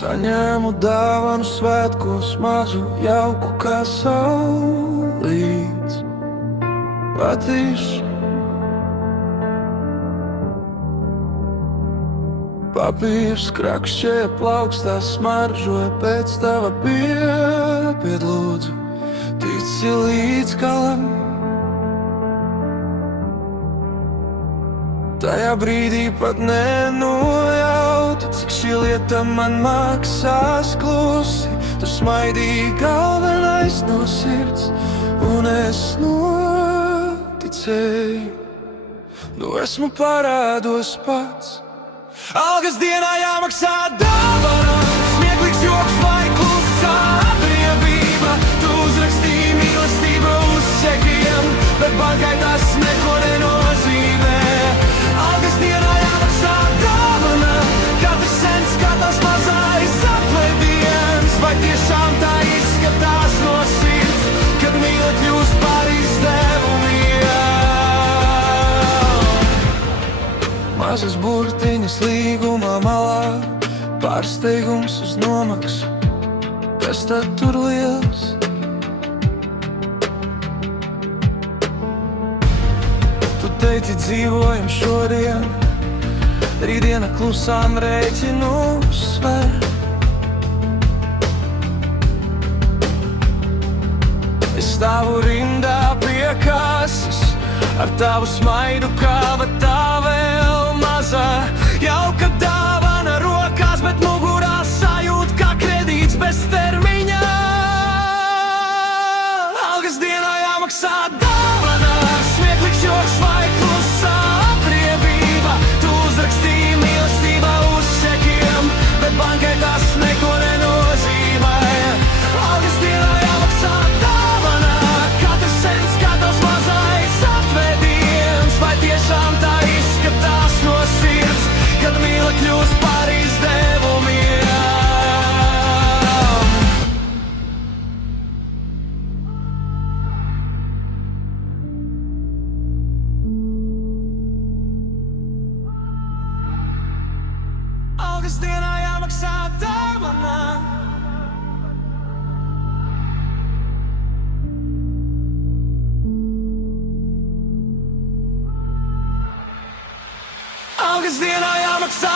Saņēmu dāvanu svētkos mazu jauku kā saulīts patīšu. Papīrs krakšķēja plaukstā smaržoja pēc tava piepiedlūdzu. Tici līdz galam. Tajā brīdī pat nenojautu, cik šī lieta man maksās klusi. Tu smaidīji galvenais no sirds, un es noticēju. Nu esmu parādos pats. Algas dienā jāmaksā dāvana, smieklīgs joks vai klusā brīvība. Tu uzrakstīji mīlestību uz čekiem, bet bankai tas neko nenozīmē. Algas dienā jāmaksā dāvana, katrs cents, katrs mazais aplediens. Vai tiešām tā izskatās no sirds, kad mīle kļūst par izdevumiem? Mazas burtiņas līgumā malā, pārsteigums uz nomaksu, kas tad tur liels? Tu teici dzīvojam šodien, rītdiena klusām rēķinu sver. Es stāvu rindā pie kases, ar tavu smaidu kāva tā vēl maza. Jauka dāvana rokās, bet mugurā sajūt kā kredīts bez termiņa. Algas dienā jāmaksā dāvana, smieklīgs joks vai klusā atriebība. Tu uzrakstīji mīlestību uz čekiem, bet bankai tas neko nenozīmē. Algas dienā jāmaksā dāvana, katrs cents, katrs mazais atvediens. Vai tiešām tā izskatās no sirds, kad mīle kļūst par izdevumiem? Algas dienā jāmaksā dāvana. Algas dienā jāmaksā